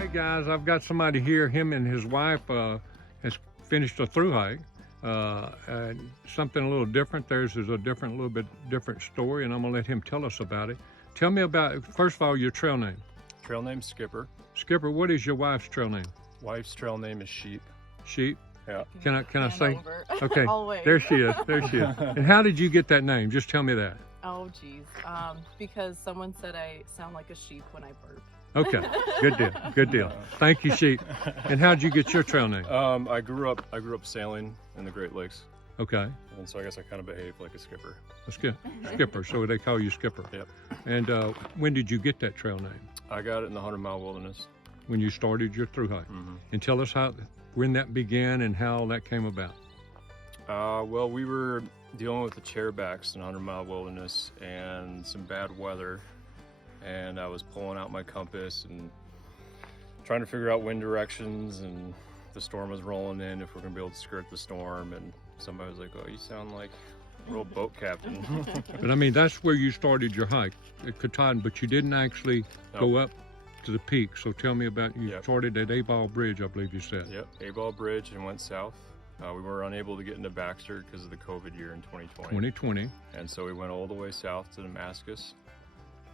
Hey guys, I've got somebody here. Him and his wife has finished a through hike. And something a little different. Theirs is a little bit different story, and I'm gonna let him tell us about it. Tell me about, first of all, your trail name. Trail name Skipper. Skipper, what is your wife's trail name? Wife's trail name is Sheep. Sheep? Yeah. Can I say? Over. Okay. Always. There she is. There she is. And how did you get that name? Just tell me that. Oh geez, because someone said I sound like a sheep when I burp. Okay. Good deal. Good deal. Thank you, Sheep. And how did you get your trail name? I grew up sailing in the Great Lakes, Okay. and so I guess I kind of behave like a skipper. Skipper. So they call you Skipper. Yep. And when did you get that trail name? I got it in the 100-mile wilderness. When you started your through hike. Mm-hmm. And tell us when that began and how that came about. Well, we were dealing with the chairbacks in 100-mile wilderness and some bad weather, and I was pulling out my compass and trying to figure out wind directions, and the storm was rolling in, if we're gonna be able to skirt the storm, and somebody was like, "Oh, you sound like a real boat captain." But I mean, that's where you started your hike at Katahdin, but you didn't actually go up to the peak. So tell me about, you started at A-Ball Bridge, I believe you said. Yep, A-Ball Bridge, and went south. We were unable to get into Baxter because of the COVID year in 2020. 2020. And so we went all the way south to Damascus.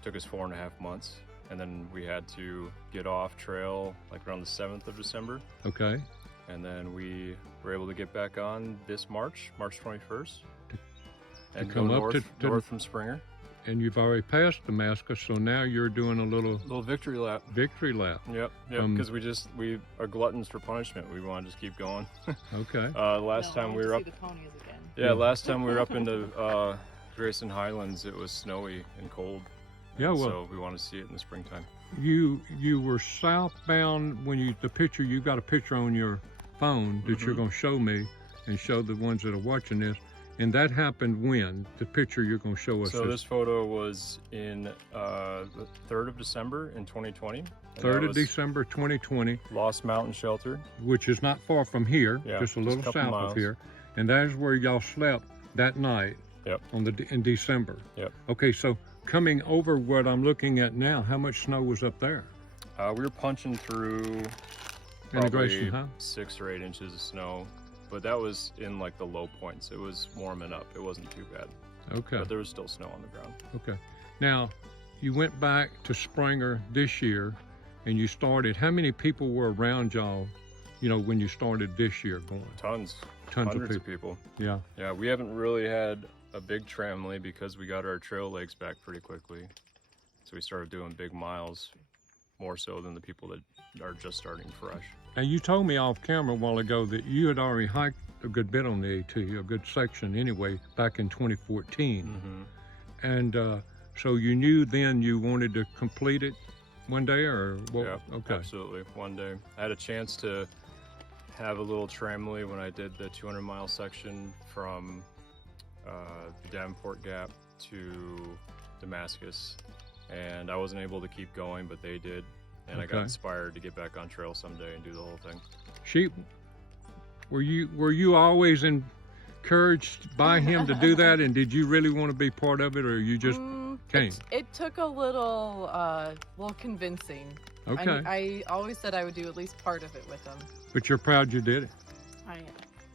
Took us 4.5 months. And then we had to get off trail like around the 7th of December. Okay. And then we were able to get back on this March 21st. And come go up north from Springer. And you've already passed Damascus, so now you're doing a little victory lap. Victory lap. Yep, because we are gluttons for punishment. We want to just keep going. Okay. Last time we were up. See the ponies again. Yeah, last time we were up into Grayson Highlands, it was snowy and cold. Yeah, well, so we want to see it in the springtime. You were southbound when you got a picture on your phone that you're going to show me and show the ones that are watching this. And that happened when? The picture you're going to show us. So this photo was in the 3rd of December in 2020. 3rd of December 2020. Lost Mountain Shelter. Which is not far from here, yeah, just a little south miles. of here. And that is where y'all slept that night. Yep. In December. Yep. Okay, so coming over what I'm looking at now, how much snow was up there? We were punching through Integration, probably 6 or 8 inches of snow. But that was in like the low points. It was warming up. It wasn't too bad. Okay. But there was still snow on the ground. Okay. Now, you went back to Springer this year and you started. How many people were around y'all, when you started this year going? Tons. Hundreds of people. Yeah. Yeah, we haven't really had a big tramley because we got our trail legs back pretty quickly. So we started doing big miles more so than the people that are just starting fresh. Now, you told me off camera a while ago that you had already hiked a good bit on the AT, a good section anyway, back in 2014. And so you knew then you wanted to complete it one day, or what? Yeah, okay. Absolutely, one day. I had a chance to have a little tramley when I did the 200-mile section from the Davenport Gap to Damascus. And I wasn't able to keep going, but they did. And I got inspired to get back on trail someday and do the whole thing. Sheep, were you always encouraged by him to do that, and did you really want to be part of it, or you just came? It took a little convincing. Okay. I always said I would do at least part of it with him. But you're proud you did it. I am.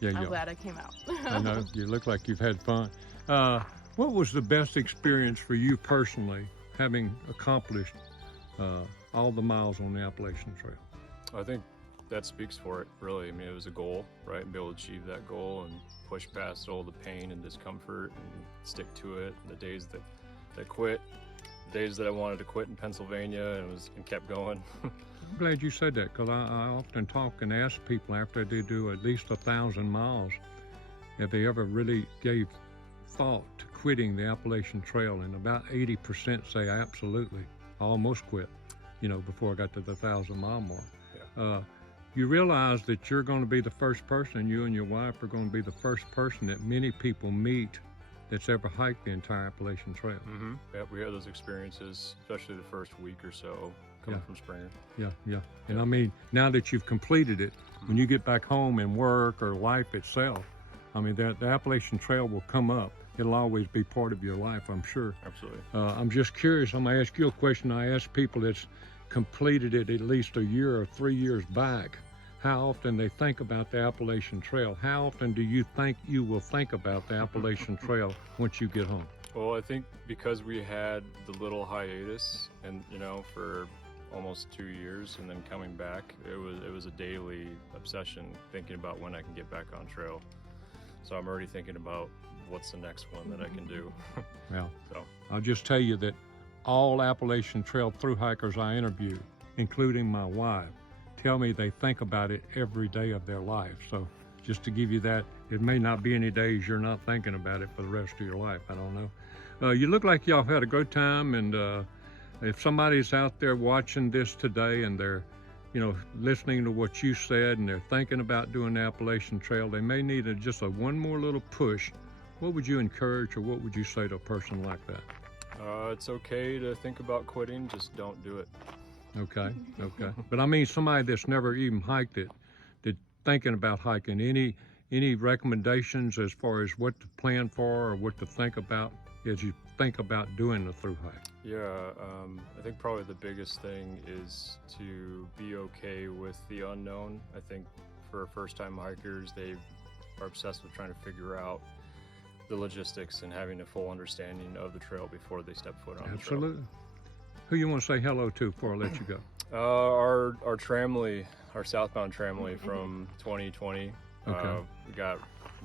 Yeah, I'm glad I came out. I know, you look like you've had fun. What was the best experience for you personally, having accomplished all the miles on the Appalachian Trail? I think that speaks for it, really. I mean, it was a goal, right? And be able to achieve that goal and push past all the pain and discomfort and stick to it. The days that quit, the days that I wanted to quit in Pennsylvania and kept going. I'm glad you said that, because I often talk and ask people after they do at least 1,000 miles if they ever really gave thought to quitting the Appalachian Trail, and about 80% say absolutely. I almost quit, before I got to the 1,000-mile mark. Yeah. You realize that you're going to be the first person, you and your wife are going to be the first person that many people meet that's ever hiked the entire Appalachian Trail. Yeah, we had those experiences, especially the first week or so coming from Springer. Yeah. And I mean, now that you've completed it, when you get back home and work or life itself, I mean, the Appalachian Trail will come up. It'll always be part of your life, I'm sure. Absolutely. I'm just curious. I'm going to ask you a question I ask people that's completed it at least a year or 3 years back, how often they think about the Appalachian Trail. How often do you think you will think about the Appalachian Trail once you get home? Well, I think because we had the little hiatus and, you know, for almost 2 years and then coming back, it was a daily obsession thinking about when I can get back on trail. So I'm already thinking about what's the next one that I can do. Well, So I'll just tell you that all Appalachian Trail thru hikers I interview, including my wife, tell me they think about it every day of their life. So just to give you that, it may not be any days you're not thinking about it for the rest of your life. I don't know. You look like y'all had a good time, and if somebody's out there watching this today and they're, you know, listening to what you said and they're thinking about doing the Appalachian Trail, they may need just one more little push. What would you encourage, or what would you say to a person like that? it's okay to think about quitting, just don't do it. Okay. But I mean, somebody that's never even hiked it, that thinking about hiking, any recommendations as far as what to plan for or what to think about as you think about doing the thru hike? Yeah, I think probably the biggest thing is to be okay with the unknown. I think for first-time hikers, they are obsessed with trying to figure out the logistics and having a full understanding of the trail before they step foot on the trail. Absolutely. Who you want to say hello to before I let you go? Our tramley, our southbound tramley from 2020. Okay. We got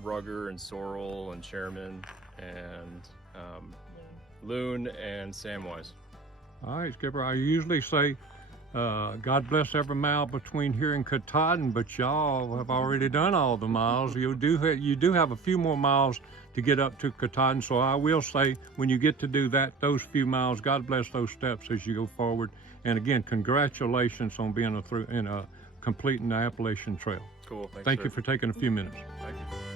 Rugger and Sorrel and Chairman and Loon and Samwise. All right, Skipper. I usually say, God bless every mile between here and Katahdin, but y'all have already done all the miles. You do have a few more miles to get up to Katahdin, so I will say, when you get to do those few miles, God bless those steps as you go forward. And again, congratulations on being completing the Appalachian Trail. Cool. Thanks, Thank sir. you for taking a few minutes. Thank you.